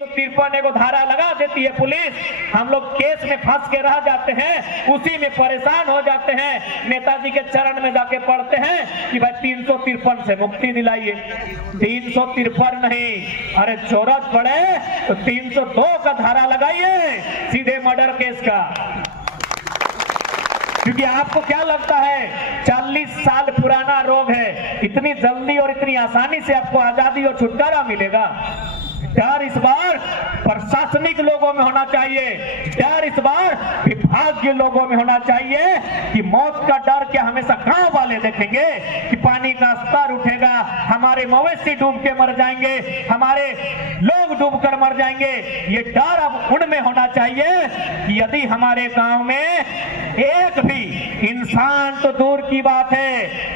53 एगो धारा लगा देती है पुलिस, हम लोग केस में फंस के रह जाते हैं, उसी में परेशान हो जाते हैं। नेताजी के चरण में जाके पढ़ते हैं कि भाई 353 से मुक्ति दिलाइए। 353 नहीं, अरे जरूरत पड़े तो 302 का धारा लगाइए, सीधे मर्डर केस का। क्योंकि आपको क्या लगता है 40 साल पुराना रोग है, इतनी जल्दी और इतनी आसानी से आपको आजादी और छुटकारा मिलेगा? डर इस बार प्रशासनिक लोगों में होना चाहिए, डर इस बार विभाग के लोगों में होना चाहिए कि मौत का डर क्या हमेशा गांव वाले देखेंगे कि पानी का स्तर उठेगा, हमारे मवेशी डूब के मर जाएंगे, हमारे लोग डूबकर मर जाएंगे। ये डर अब उनमें होना चाहिए कि यदि हमारे गांव में एक भी इंसान तो दूर की बात है,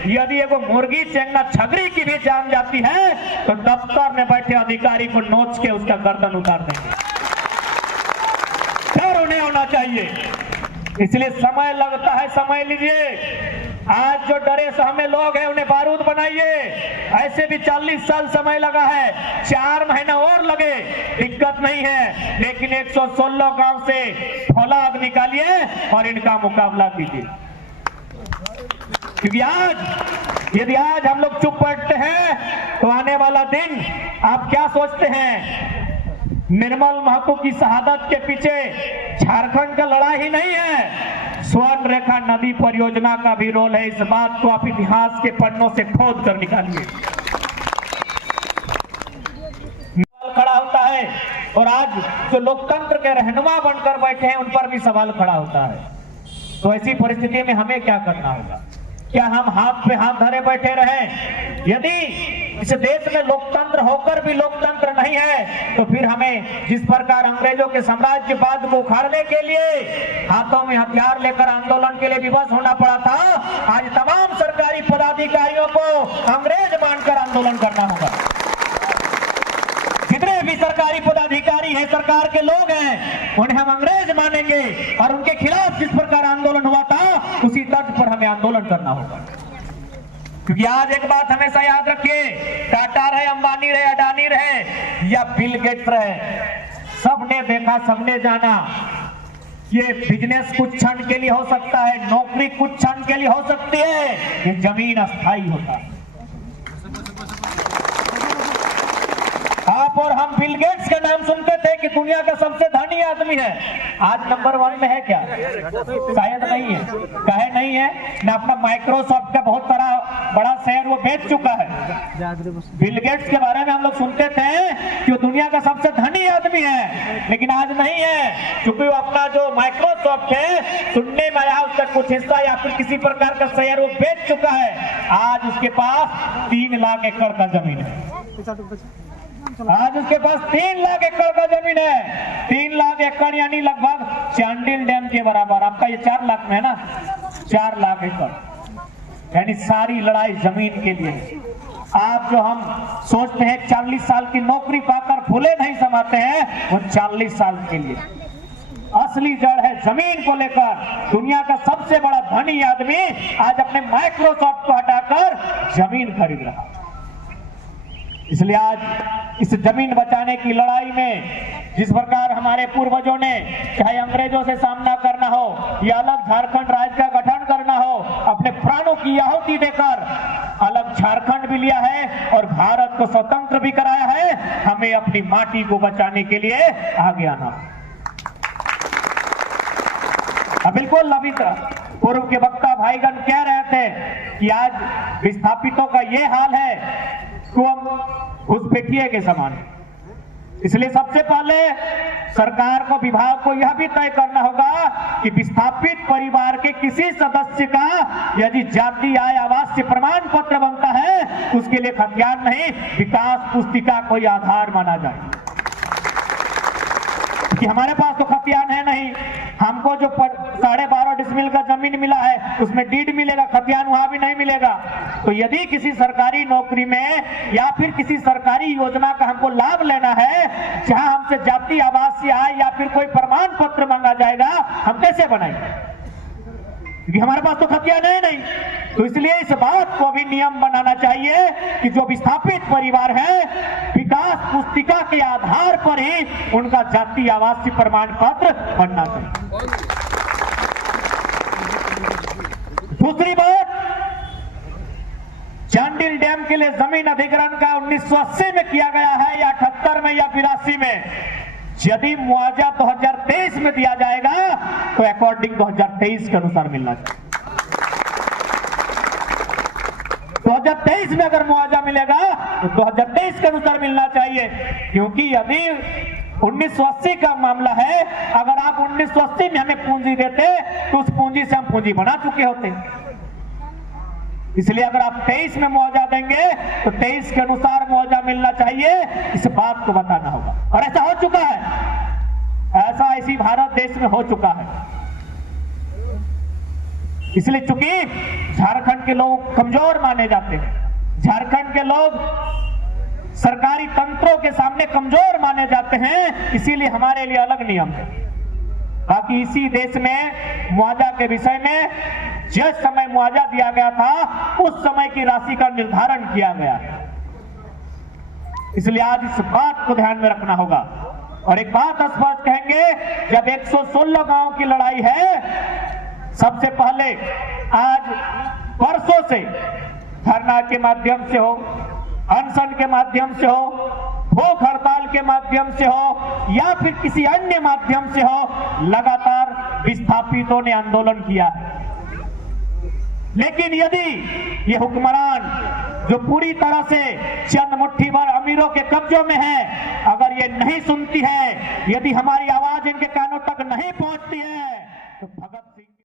यदि एगो मुर्गी चेंगना छगरी की भी जान जाती है तो दफ्तर में बैठे अधिकारी को नोच के उसका गर्दन उतार देंगे। डर उन्हें होना चाहिए, इसलिए समय लगता है, समय लीजिए। आज जो डरे सहमे लोग हैं उन्हें बारूद बनाइए। ऐसे भी 40 साल समय लगा है, 4 महीना और लगे, दिक्कत नहीं है, लेकिन 116 गांव से फौलाद निकालिए और इनका मुकाबला कीजिए। क्योंकि आज यदि आज हम लोग चुप बैठते हैं तो आने वाला दिन, आप क्या सोचते हैं निर्मल महतो की शहादत के पीछे झारखंड का लड़ाई ही नहीं है, स्वर्ण रेखा नदी परियोजना का भी रोल है। इस बात को आप इतिहास के पन्नों से खोद कर निकालिए। खड़ा होता है और आज जो लोकतंत्र के रहनुमा बनकर बैठे हैं उन पर भी सवाल खड़ा होता है। तो ऐसी परिस्थिति में हमें क्या करना होगा? क्या हम हाथ पे हाथ धरे बैठे रहें? यदि इस देश में लोकतंत्र होकर भी लोकतंत्र नहीं है तो फिर हमें जिस प्रकार अंग्रेजों के साम्राज्यवाद को उखाड़ने के लिए हाथों में हथियार लेकर आंदोलन के लिए विवश होना पड़ा था, आज तमाम सरकारी पदाधिकारियों को अंग्रेज मानकर आंदोलन करना होगा। जितने भी सरकारी पदाधिकारी हैं, सरकार के लोग हैं, उन्हें हम अंग्रेज मानेंगे और उनके खिलाफ जिस प्रकार आंदोलन हुआ था उसी तर्ज पर हमें आंदोलन करना होगा। क्योंकि आज एक बात हमेशा याद रखिए, टाटा रहे, अंबानी रहे, अडानी रहे या बिल गेट्स रहे, सबने देखा, सबने जाना, ये बिजनेस कुछ क्षण के लिए हो सकता है, नौकरी कुछ क्षण के लिए हो सकती है, ये जमीन अस्थायी होता है। आप और हम बिल गेट्स का नाम सुनते थे कि दुनिया का सबसे धनी आदमी है, आज नंबर 1 में है क्या? शायद नहीं है। काहे नहीं है? ना अपना माइक्रोसॉफ्ट का बहुत बड़ा शेयर वो बेच चुका है। बिल गेट्स के बारे में हम लोग सुनते थे कि वो दुनिया का सबसे धनी आदमी है, लेकिन आज नहीं है, क्योंकि वो अपना जो माइक्रोसॉफ्ट है, सुनने में आया उसका कुछ हिस्सा या फिर किसी प्रकार का शेयर वो बेच चुका है। आज उसके पास 3 लाख एकड़ का जमीन है। आज उसके पास 3 लाख एकड़ का जमीन है। 3 लाख एकड़ यानी लगभग चांडिल डैम के बराबर। आपका ये 4 लाख में है ना, 4 लाख एकड़, यानी सारी लड़ाई जमीन के लिए। आप जो हम सोचते हैं 40 साल की नौकरी पाकर फूले नहीं समाते हैं, वो 40 साल के लिए असली जड़ है जमीन को लेकर। दुनिया का सबसे बड़ा धनी आदमी आज अपने माइक्रोसॉफ्ट को हटाकर जमीन खरीद रहा। इसलिए आज इस जमीन बचाने की लड़ाई में जिस प्रकार हमारे पूर्वजों ने, चाहे अंग्रेजों से सामना करना हो या अलग झारखंड राज्य का गठन करना हो, अपने प्राणों की आहुति देकर अलग झारखंड भी लिया है और भारत को स्वतंत्र भी कराया है, हमें अपनी माटी को बचाने के लिए आगे आना। बिल्कुल अभी पूर्व के वक्ता भाईगण कह रहे थे कि आज विस्थापितों का ये हाल है तो हम घुसपैठिए के समान। इसलिए सबसे पहले सरकार को, विभाग को यह भी तय करना होगा कि विस्थापित परिवार के किसी सदस्य का यदि जाति आय आवास से प्रमाण पत्र बनता है उसके लिए खतियान नहीं, विकास पुस्तिका कोई आधार माना जाए। कि हमारे पास तो खतियान है नहीं, हमको जो 12.5 डिसमिल का जमीन मिला है उसमें डीड मिलेगा, खतियान वहां भी नहीं मिलेगा। तो यदि किसी सरकारी नौकरी में या फिर किसी सरकारी योजना का हमको लाभ लेना है जहां हमसे जाति आवासीय आय या फिर कोई प्रमाण पत्र मांगा जाएगा, हम कैसे बनाएंगे? क्योंकि हमारे पास तो खतियान है नहीं। तो इसलिए इस बात को भी नियम बनाना चाहिए कि जो विस्थापित परिवार है, विकास पुस्तिका के आधार पर ही उनका जातीय आवासीय प्रमाण पत्र बनना चाहिए। दूसरी बात, चांडिल डैम के लिए जमीन अधिग्रहण का 1980 में किया गया है या 78 में या 82 में, यदि मुआवजा 2023 में दिया जाएगा तो अकॉर्डिंग 2023 के अनुसार मिलना चाहिए। 2023 में अगर मुआवजा मिलेगा तो 2023 के अनुसार मिलना चाहिए, क्योंकि यदि 1980 का मामला है, अगर आप 1980 में हमें पूंजी देते तो उस पूंजी से हम पूंजी बना चुके होते। इसलिए अगर आप 23 में मुआवजा देंगे तो 23 के अनुसार मुआवजा मिलना चाहिए, इस बात को बताना होगा। और ऐसा हो चुका है, ऐसा इसी भारत देश में हो चुका है। इसलिए चूंकि झारखंड के लोग कमजोर माने जाते हैं, झारखंड के लोग सरकारी तंत्रों के सामने कमजोर माने जाते हैं, इसीलिए हमारे लिए अलग नियम है। बाकी इसी देश में मुआवजा के विषय में जिस समय मुआवजा दिया गया था उस समय की राशि का निर्धारण किया गया, इसलिए आज इस बात को ध्यान में रखना होगा। और एक बात स्पष्ट कहेंगे, जब 116 गांव की लड़ाई है, सबसे पहले आज वर्षों से धरना के माध्यम से हो, अनशन के माध्यम से हो, भूख हड़ताल के माध्यम से हो या फिर किसी अन्य माध्यम से हो, लगातार विस्थापितों ने आंदोलन किया है। लेकिन यदि ये हुक्मरान जो पूरी तरह से चंद मुट्ठी भर अमीरों के कब्जों में है, अगर ये नहीं सुनती है, यदि हमारी आवाज इनके कानों तक नहीं पहुंचती है, तो